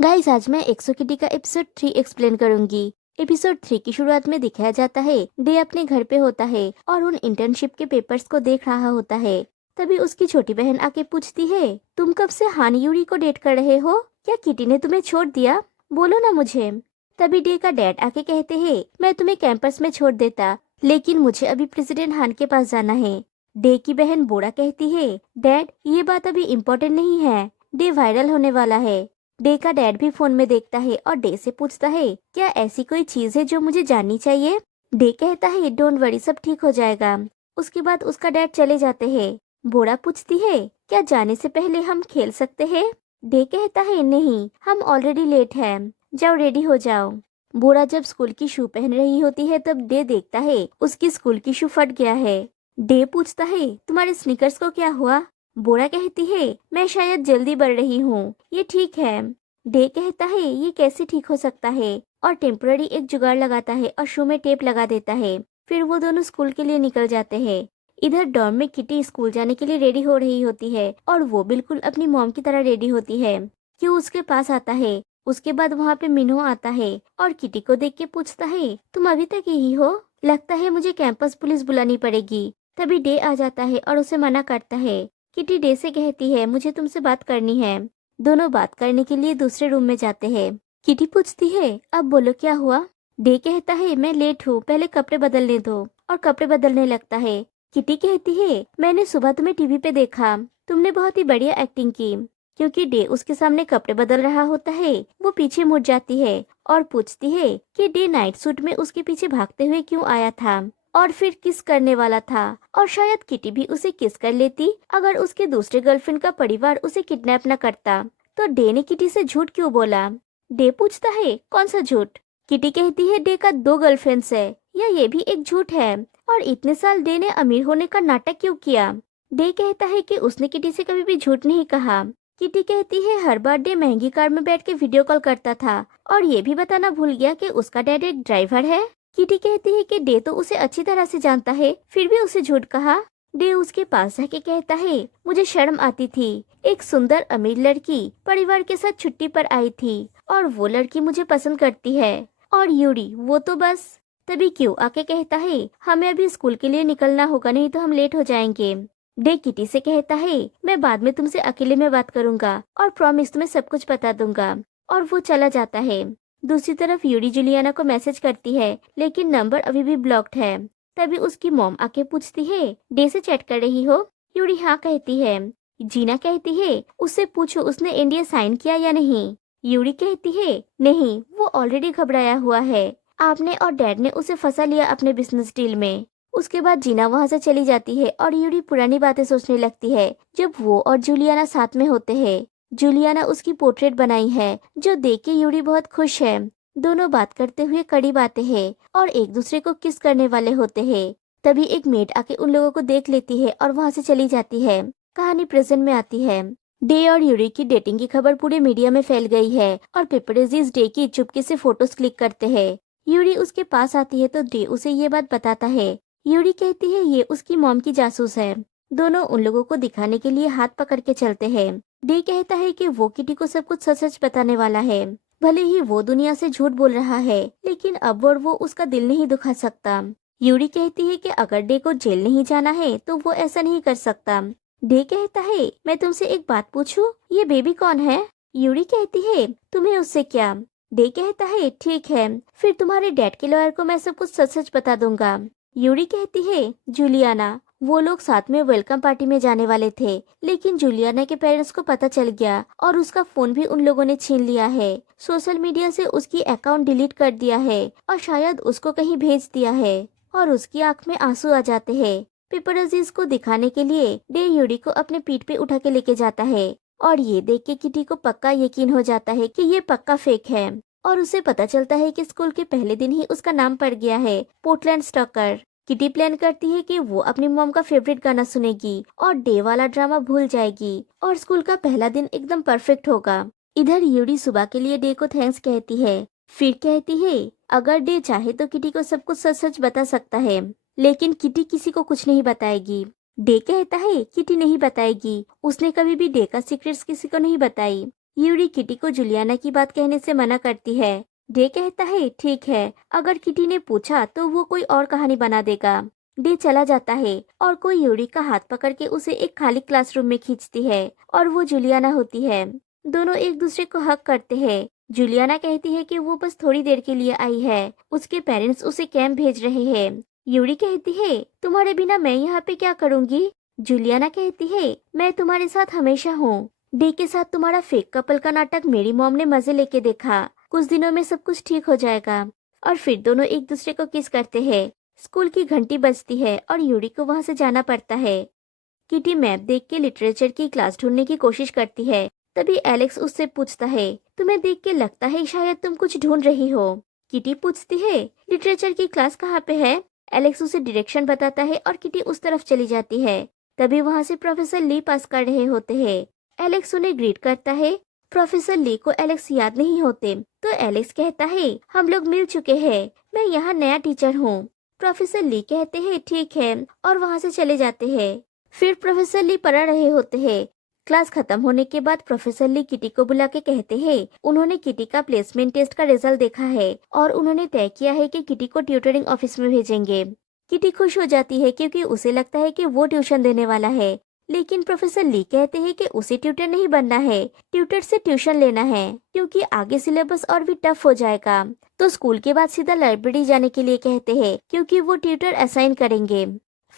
Guys, आज मैं एक्सो kitty का एपिसोड 3 एक्सप्लेन करूंगी। एपिसोड 3 की शुरुआत में दिखाया जाता है डे अपने घर पे होता है और उन इंटर्नशिप के पेपर्स को देख रहा होता है। तभी उसकी छोटी बहन आके पूछती है, तुम कब से हान यूरी को डेट कर रहे हो? क्या किटी ने तुम्हें छोड़ दिया? बोलो ना मुझे। तभी डे का डैड आके कहते हैं, मैं तुम्हें कैंपस में छोड़ देता, लेकिन मुझे अभी प्रेसिडेंट हान के पास जाना है। डे की बहन बोरा कहती है, डैड ये बात अभी इम्पोर्टेंट नहीं है, डे वायरल होने वाला है। डे का डैड भी फोन में देखता है और डे से पूछता है, क्या ऐसी कोई चीज है जो मुझे जाननी चाहिए? डे कहता है, डोंट वरी, सब ठीक हो जाएगा। उसके बाद उसका डैड चले जाते हैं। बोरा पूछती है, क्या जाने से पहले हम खेल सकते हैं? डे कहता है, नहीं, हम ऑलरेडी लेट हैं, जाओ रेडी हो जाओ। बोरा जब स्कूल की शू पहन रही होती है तब डे देखता है उसकी स्कूल की शू फट गया है। डे पूछता है, तुम्हारे स्नीकर्स को क्या हुआ? बोरा कहती है, मैं शायद जल्दी बढ़ रही हूँ, ये ठीक है। डे कहता है, ये कैसे ठीक हो सकता है? और टेम्पररी एक जुगाड़ लगाता है और शू में टेप लगा देता है। फिर वो दोनों स्कूल के लिए निकल जाते हैं। इधर डॉर्म में किटी स्कूल जाने के लिए रेडी हो रही होती है और वो बिल्कुल अपनी मॉम की तरह रेडी होती है। क्यों उसके पास आता है। उसके बाद वहाँ पे मिन्हो आता है और किटी को देख के पूछता है, तुम अभी तक यही हो? लगता है मुझे कैंपस पुलिस बुलानी पड़ेगी। तभी डे आ जाता है और उसे मना करता है। किटी डे से कहती है, मुझे तुमसे बात करनी है। दोनों बात करने के लिए दूसरे रूम में जाते हैं। किटी पूछती है, अब बोलो क्या हुआ? डे कहता है, मैं लेट हूँ, पहले कपड़े बदलने दो। और कपड़े बदलने लगता है। किटी कहती है, मैंने सुबह तुम्हें टीवी पे देखा, तुमने बहुत ही बढ़िया एक्टिंग की। क्योंकि डे उसके सामने कपड़े बदल रहा होता है, वो पीछे मुड़ जाती है और पूछती है कि डे नाइट सूट में उसके पीछे भागते हुए क्यों आया था और फिर किस करने वाला था। और शायद किटी भी उसे किस कर लेती अगर उसके दूसरे गर्लफ्रेंड का परिवार उसे किडनैप न करता। तो डे ने किटी से झूठ क्यों बोला? डे पूछता है, कौन सा झूठ? किटी कहती है, डे का 2 गर्लफ्रेंड्स है, या ये भी एक झूठ है? और इतने साल डे ने अमीर होने का नाटक क्यों किया? डे कहता है कि उसने किटी से कभी भी झूठ नहीं कहा। किटी कहती है, हर बार डे महंगी कार में बैठ के वीडियो कॉल करता था और ये भी बताना भूल गया कि उसका डैड एक ड्राइवर है। किटी कहती है कि डे तो उसे अच्छी तरह से जानता है, फिर भी उसे झूठ कहा। डे उसके पास आके कहता है, मुझे शर्म आती थी, एक सुंदर अमीर लड़की परिवार के साथ छुट्टी पर आई थी और वो लड़की मुझे पसंद करती है, और यूरी वो तो बस। तभी क्यों आके कहता है, हमें अभी स्कूल के लिए निकलना होगा, नहीं तो हम लेट हो जाएंगे। डे किटी से कहता है, मैं बाद में तुमसे अकेले में बात करूंगा और प्रॉमिस तुम्हें सब कुछ बता दूंगा। और वो चला जाता है। दूसरी तरफ यूरी जूलियाना को मैसेज करती है, लेकिन नंबर अभी भी ब्लॉक्ड है। तभी उसकी मॉम आके पूछती है, डे से चैट कर रही हो? यूरी हाँ कहती है। जीना कहती है, उससे पूछो उसने एनडीए साइन किया या नहीं। यूरी कहती है, नहीं, वो ऑलरेडी घबराया हुआ है, आपने और डैड ने उसे फंसा लिया अपने बिजनेस डील में। उसके बाद जीना वहाँ से चली जाती है और यूरी पुरानी बातें सोचने लगती है जब वो और जूलियाना साथ में होते हैं। जूलियाना उसकी पोर्ट्रेट बनाई है जो देख के यूरी बहुत खुश है। दोनों बात करते हुए कड़ी बातें हैं और एक दूसरे को किस करने वाले होते हैं। तभी एक मेड आके उन लोगों को देख लेती है और वहाँ से चली जाती है। कहानी प्रेजेंट में आती है। डे और यूरी की डेटिंग की खबर पूरे मीडिया में फैल गई है और पेपरेजीज डे की चुपके से फोटोज क्लिक करते हैं। यूरी उसके पास आती है तो डे उसे ये बात बताता है। यूरी कहती है, ये उसकी मॉम की जासूस है। दोनों उन लोगों को दिखाने के लिए हाथ पकड़ के चलते हैं। डे कहता है कि वो किटी को सब कुछ सच सच बताने वाला है। भले ही वो दुनिया से झूठ बोल रहा है, लेकिन अब और वो उसका दिल नहीं दुखा सकता। यूरी कहती है कि अगर डे को जेल नहीं जाना है तो वो ऐसा नहीं कर सकता। डे कहता है, मैं तुमसे एक बात पूछूं, ये बेबी कौन है? यूरी कहती है, तुम्हें उससे क्या? डे कहता है, ठीक है, फिर तुम्हारे डैड के लॉयर को मैं सब कुछ सच सच बता दूंगा। यूरी कहती है, जूलियाना, वो लोग साथ में वेलकम पार्टी में जाने वाले थे, लेकिन जूलियाना के पेरेंट्स को पता चल गया और उसका फोन भी उन लोगों ने छीन लिया है। सोशल मीडिया से उसकी अकाउंट डिलीट कर दिया है और शायद उसको कहीं भेज दिया है। और उसकी आंख में आंसू आ जाते हैं। पेपरजीज को दिखाने के लिए डे यूरी को अपने पीठ पे उठा के लेके जाता है और ये देख के किटी को पक्का यकीन हो जाता है कि ये पक्का फेक है। और उसे पता चलता है कि स्कूल के पहले दिन ही उसका नाम पड़ गया है, पोर्टलैंड स्टॉकर। किटी प्लान करती है कि वो अपनी मॉम का फेवरेट गाना सुनेगी और डे वाला ड्रामा भूल जाएगी और स्कूल का पहला दिन एकदम परफेक्ट होगा। इधर यूरी सुबह के लिए डे को थैंक्स कहती है। फिर कहती है, अगर डे चाहे तो किटी को सब कुछ सच सच बता सकता है, लेकिन किटी किसी को कुछ नहीं बताएगी। डे कहता है, किटी नहीं बताएगी, उसने कभी भी डे का सीक्रेट्स किसी को नहीं बताई। यूरी किटी को जुलियाना की बात कहने से मना करती है। डे कहता है ठीक है, अगर किटी ने पूछा तो वो कोई और कहानी बना देगा। डे चला जाता है और कोई यूरी का हाथ पकड़ के उसे एक खाली क्लासरूम में खींचती है और वो जुलियाना होती है। दोनों एक दूसरे को हक करते हैं। जुलियाना कहती है कि वो बस थोड़ी देर के लिए आई है, उसके पेरेंट्स उसे कैंप भेज रहे हैं। यूरी कहती है तुम्हारे बिना मैं यहाँ पे क्या करूँगी। जुलियाना कहती है मैं तुम्हारे साथ हमेशा हूँ। डे के साथ तुम्हारा फेक कपल का नाटक मेरी मॉम ने मजे लेके देखा, कुछ दिनों में सब कुछ ठीक हो जाएगा। और फिर दोनों एक दूसरे को किस करते हैं। स्कूल की घंटी बजती है और यूरी को वहाँ से जाना पड़ता है। किटी मैप देख के लिटरेचर की क्लास ढूंढने की कोशिश करती है। तभी एलेक्स उससे पूछता है तुम्हें देख के लगता है शायद तुम कुछ ढूंढ रही हो। किटी पूछती है लिटरेचर की क्लास कहाँ पे है। एलेक्स उसे डायरेक्शन बताता है और किटी उस तरफ चली जाती है। तभी वहाँ से प्रोफेसर ली पास कर रहे होते हैं। एलेक्स उन्हें ग्रीट करता है। प्रोफेसर ली को एलेक्स याद नहीं होते तो एलेक्स कहता है हम लोग मिल चुके हैं, मैं यहाँ नया टीचर हूँ। प्रोफेसर ली कहते हैं ठीक है और वहाँ से चले जाते हैं। फिर प्रोफेसर ली पढ़ा रहे होते हैं। क्लास खत्म होने के बाद प्रोफेसर ली किटी को बुला के कहते हैं उन्होंने किटी का प्लेसमेंट टेस्ट का रिजल्ट देखा है और उन्होंने तय किया है कि किटी को ट्यूटरिंग ऑफिस में भेजेंगे। किटी खुश हो जाती है क्योंकि उसे लगता है कि वो ट्यूशन देने वाला है, लेकिन प्रोफेसर ली कहते हैं कि उसे ट्यूटर नहीं बनना है, ट्यूटर से ट्यूशन लेना है क्योंकि आगे सिलेबस और भी टफ हो जाएगा। तो स्कूल के बाद सीधा लाइब्रेरी जाने के लिए कहते हैं क्योंकि वो ट्यूटर असाइन करेंगे।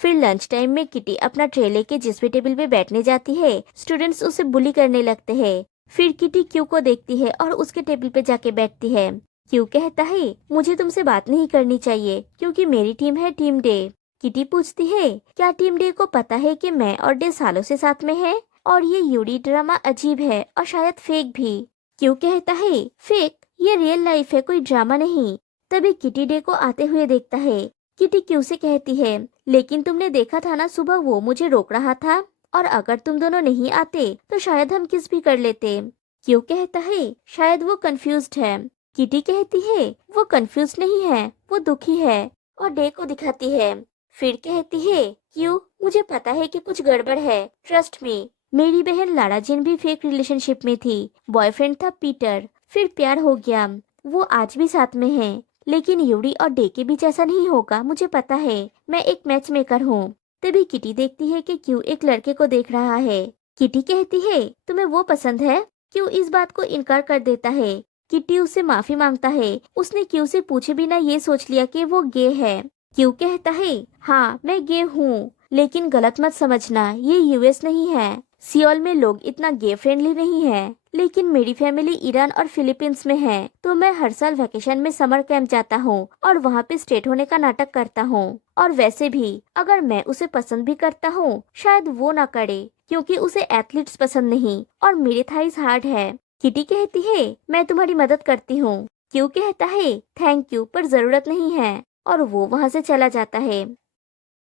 फिर लंच टाइम में किटी अपना ट्रे लेके जिस भी टेबल पे बैठने जाती है स्टूडेंट्स उसे बुली करने लगते हैं। फिर किटी क्यू को देखती है और उसके टेबल पे जाके बैठती है। क्यू कहता है मुझे तुमसे बात नहीं करनी चाहिए क्योंकि मेरी टीम है टीम डे। किटी पूछती है क्या टीम डे को पता है कि मैं और डे सालों से साथ में है और ये यूरी ड्रामा अजीब है और शायद फेक भी। क्यू कहता है फेक, ये रियल लाइफ है, कोई ड्रामा नहीं। तभी किटी डे को आते हुए देखता है। किटी क्यू से कहती है लेकिन तुमने देखा था ना सुबह वो मुझे रोक रहा था और अगर तुम दोनों नहीं आते तो शायद हम किस भी कर लेते। क्यू कहता है शायद वो कंफ्यूज्ड है। किटी कहती है वो कंफ्यूज नहीं है, वो दुखी है और डे को दिखाती है। फिर कहती है क्यू मुझे पता है कि कुछ गड़बड़ है, ट्रस्ट मी। मेरी बहन लारा जिन भी फेक रिलेशनशिप में थी, बॉयफ्रेंड था पीटर, फिर प्यार हो गया, वो आज भी साथ में है। लेकिन यूरी और डे के बीच ऐसा नहीं होगा, मुझे पता है, मैं एक मैच मेकर हूँ। तभी किटी देखती है कि क्यू एक लड़के को देख रहा है। किटी कहती है तुम्हें वो पसंद है। क्यू इस बात को इनकार कर देता है। किटी उससे माफी मांगता है, उसने क्यू से पूछे बिना ये सोच लिया कि वो गे है। क्यू कहता है हाँ मैं गे हूँ, लेकिन गलत मत समझना, ये यूएस नहीं है। सियोल में लोग इतना गे फ्रेंडली नहीं है, लेकिन मेरी फैमिली ईरान और फिलीपींस में है तो मैं हर साल वेकेशन में समर कैंप जाता हूँ और वहाँ पे स्टेट होने का नाटक करता हूँ। और वैसे भी अगर मैं उसे पसंद भी करता हूँ शायद वो ना करे क्योंकि उसे एथलीट्स पसंद नहीं और मेरे थाइस हार्ड है। किटी कहती है मैं तुम्हारी मदद करती हूँ। क्यू कहता है थैंक यू पर जरूरत नहीं है और वो वहाँ से चला जाता है।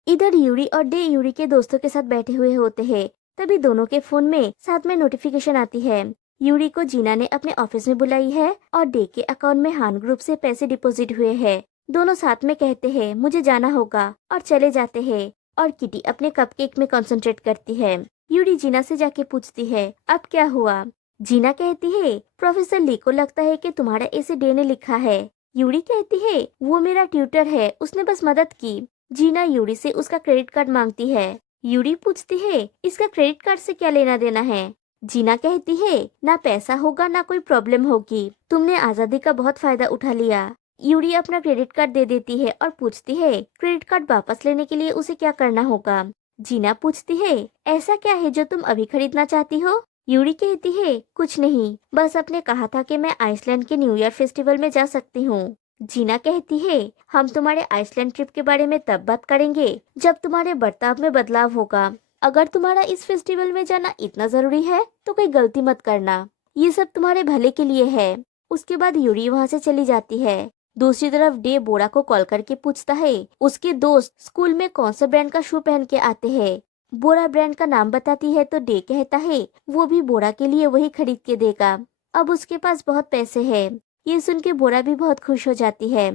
इधर यूरी और डे यूरी के दोस्तों के साथ बैठे हुए होते हैं। तभी दोनों के फोन में साथ में नोटिफिकेशन आती है। यूरी को जीना ने अपने ऑफिस में बुलाई है और डे के अकाउंट में हान ग्रुप से पैसे डिपॉजिट हुए हैं। दोनों साथ में कहते हैं मुझे जाना होगा और चले जाते हैं और किटी अपने कपकेक में कंसंट्रेट करती है। यूरी जीना से जाके पूछती है अब क्या हुआ। जीना कहती है प्रोफेसर ली को लगता है कि तुम्हारा ऐसे डे ने लिखा है। यूरी कहती है वो मेरा ट्यूटर है, उसने बस मदद की। जीना यूरी से उसका क्रेडिट कार्ड मांगती है। यूरी पूछती है इसका क्रेडिट कार्ड से क्या लेना देना है। जीना कहती है ना पैसा होगा ना कोई प्रॉब्लम होगी, तुमने आजादी का बहुत फायदा उठा लिया। यूरी अपना क्रेडिट कार्ड दे देती है और पूछती है क्रेडिट कार्ड वापस लेने के लिए उसे क्या करना होगा। जीना पूछती है ऐसा क्या है जो तुम अभी खरीदना चाहती हो। यूरी कहती है कुछ नहीं, बस आपने कहा था कि मैं आइसलैंड के न्यू ईयर फेस्टिवल में जा सकती हूँ। जीना कहती है हम तुम्हारे आइसलैंड ट्रिप के बारे में तब बात करेंगे जब तुम्हारे बर्ताव में बदलाव होगा। अगर तुम्हारा इस फेस्टिवल में जाना इतना जरूरी है तो कोई गलती मत करना, ये सब तुम्हारे भले के लिए है। उसके बाद यूरी वहाँ से चली जाती है। दूसरी तरफ डे बोरा को कॉल करके पूछता है उसके दोस्त स्कूल में कौन सा ब्रांड का शू पहन के आते हैं। बोरा ब्रांड का नाम बताती है तो डे कहता है वो भी बोरा के लिए वही खरीद के देगा, अब उसके पास बहुत पैसे है। ये सुन के बोरा भी बहुत खुश हो जाती है।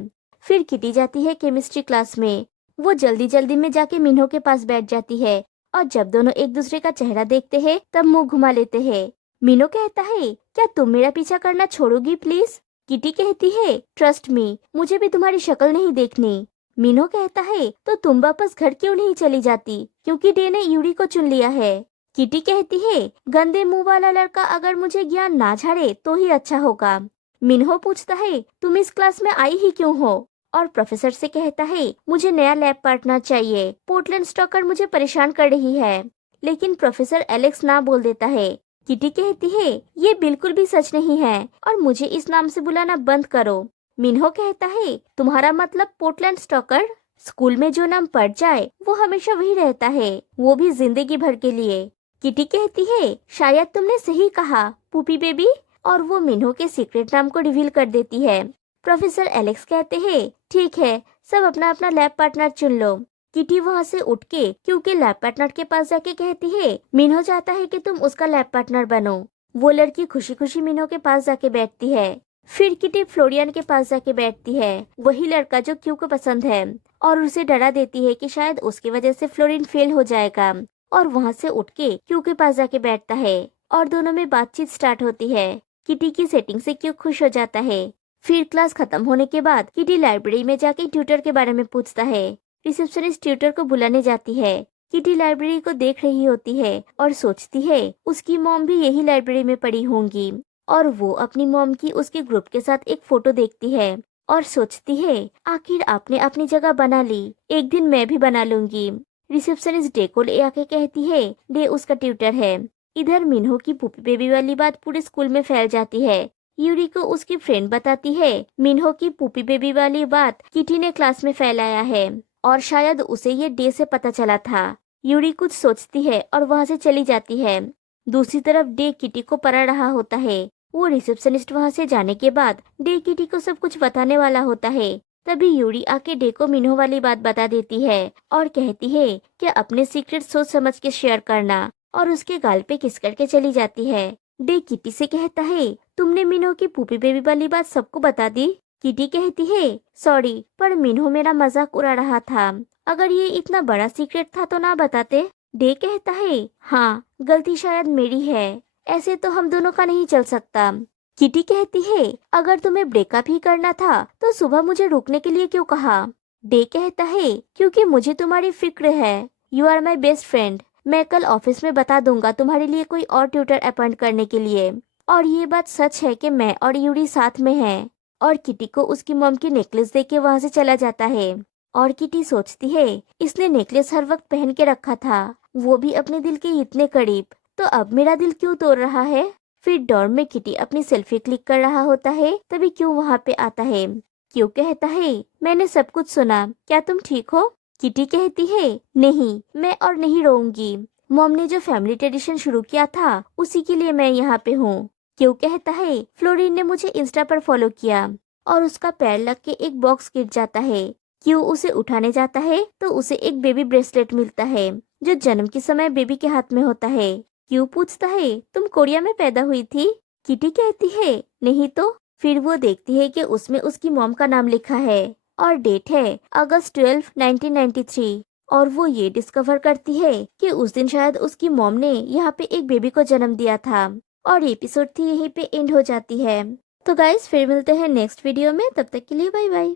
फिर किटी जाती है केमिस्ट्री क्लास में। वो जल्दी जल्दी में जाके मिन्हो के पास बैठ जाती है और जब दोनों एक दूसरे का चेहरा देखते हैं तब मुंह घुमा लेते हैं। मीनो कहता है, क्या तुम मेरा पीछा करना छोड़ोगी प्लीज? किटी कहती है, ट्रस्ट मी, मुझे भी तुम्हारी शक्ल नहीं देखनी। मीनो कहता है, तो तुम वापस घर क्यों नहीं चली जाती? क्योंकि डे ने यूरी को चुन लिया है। किटी कहती है, गंदे मुंह वाला लड़का अगर मुझे ज्ञान ना झाड़े तो ही अच्छा होगा। मिन्हो पूछता है, तुम इस क्लास में आई ही क्यों हो? और प्रोफेसर से कहता है, मुझे नया लैब पार्टनर चाहिए, पोर्टलैंड स्टॉकर मुझे परेशान कर रही है। लेकिन प्रोफेसर एलेक्स ना बोल देता है। किटी कहती है, ये बिल्कुल भी सच नहीं है और मुझे इस नाम से बुलाना बंद करो। मिन्हो कहता है, तुम्हारा मतलब पोर्टलैंड स्टॉकर? स्कूल में जो नाम पड़ जाए वो हमेशा वही रहता है, वो भी जिंदगी भर के लिए। किटी कहती है, शायद तुमने सही कहा पुपी बेबी, और वो मिन्हो के सीक्रेट नाम को रिवील कर देती है। प्रोफेसर एलेक्स कहते हैं, ठीक है, सब अपना अपना लैब पार्टनर चुन लो। किटी वहाँ से उठ के क्योंकि लैब पार्टनर के पास जाके कहती है, मिन्हो चाहता है कि तुम उसका लैब पार्टनर बनो। वो लड़की खुशी खुशी मिन्हो के पास जाके बैठती है। फिर किटी फ्लोरियन के पास जाके बैठती है, वही लड़का जो क्यू को पसंद है, और उसे डरा देती है कि शायद उसकी वजह से फ्लोरिन फेल हो जाएगा। और वहाँ से उठ के क्यू के पास जाके बैठता है और दोनों में बातचीत स्टार्ट होती है। किटी की सेटिंग से क्यू खुश हो जाता है। फिर क्लास खत्म होने के बाद किटी लाइब्रेरी में जाके ट्यूटर के बारे में पूछता है। रिसेप्शनिस्ट ट्यूटर को बुलाने जाती है। किटी लाइब्रेरी को देख रही होती है और सोचती है उसकी मॉम भी यही लाइब्रेरी में पढ़ी होंगी, और वो अपनी मॉम की उसके ग्रुप के साथ एक फोटो देखती है और सोचती है, आखिर आपने अपनी जगह बना ली, एक दिन मैं भी बना लूंगी। रिसेप्शनिस्ट डे को ले आके कहती है, डे उसका ट्यूटर है। इधर मिन्हो की पुपी बेबी वाली बात पूरे स्कूल में फैल जाती है। यूरी को उसकी फ्रेंड बताती है, मिन्हो की पुपी बेबी वाली बात किटी ने क्लास में फैलाया है और शायद उसे ये डे से पता चला था। यूरी कुछ सोचती है और वहाँ से चली जाती है। दूसरी तरफ डे किटी को पढ़ा रहा होता है। वो रिसेप्शनिस्ट वहाँ से जाने के बाद डे किटी को सब कुछ बताने वाला होता है। तभी यूरी आके डे को मिन्हो वाली बात बता देती है और कहती है कि अपने सीक्रेट सोच समझ के शेयर करना, और उसके गाल पे किस करके चली जाती है। डे किटी से कहता है, तुमने मिन्हो की पुपी बेबी वाली बात सबको बता दी? किटी कहती है, सॉरी, पर मिन्हो मेरा मजाक उड़ा रहा था, अगर ये इतना बड़ा सीक्रेट था तो ना बताते। डे कहता है, हाँ, गलती शायद मेरी है, ऐसे तो हम दोनों का नहीं चल सकता। किटी कहती है, अगर तुम्हें ब्रेकअप ही करना था तो सुबह मुझे रुकने के लिए क्यों कहा? डे कहता है, क्योंकि मुझे तुम्हारी फिक्र है, you are my best friend. मैं कल ऑफिस में बता दूंगा तुम्हारे लिए कोई और ट्यूटर अपॉइंट करने के लिए, और ये बात सच है कि मैं और यूरी साथ में हैं। और किटी को उसकी मॉम की नेकलेस देके वहाँ से चला जाता है। और किटी सोचती है, इसने नेकलेस हर वक्त पहन के रखा था, वो भी अपने दिल के इतने करीब, तो अब मेरा दिल क्यों तोड़ रहा है? फिर डॉर्म में किटी अपनी सेल्फी क्लिक कर रहा होता है, तभी क्यों वहाँ पे आता है। क्यों कहता है, मैंने सब कुछ सुना, क्या तुम ठीक हो? किटी कहती है, नहीं, मैं और नहीं रोऊंगी, मॉम ने जो फैमिली ट्रेडिशन शुरू किया था उसी के लिए मैं यहाँ पे हूँ। क्यों कहता है, फ्लोरिन ने मुझे इंस्टा पर फॉलो किया, और उसका पैर लग के एक बॉक्स गिर जाता है। क्यों उसे उठाने जाता है तो उसे एक बेबी ब्रेसलेट मिलता है जो जन्म के समय बेबी के हाथ में होता है। क्यों पूछता है, तुम कोरिया में पैदा हुई थी? किटी कहती है, नहीं तो। फिर वो देखती है कि उसमें उसकी मॉम का नाम लिखा है और डेट है अगस्त 12, 1993, और वो ये डिस्कवर करती है कि उस दिन शायद उसकी मॉम ने यहाँ पे एक बेबी को जन्म दिया था। और एपिसोड थी यहीं पे एंड हो जाती है। तो गाइस, फिर मिलते हैं नेक्स्ट वीडियो में, तब तक के लिए बाय बाय।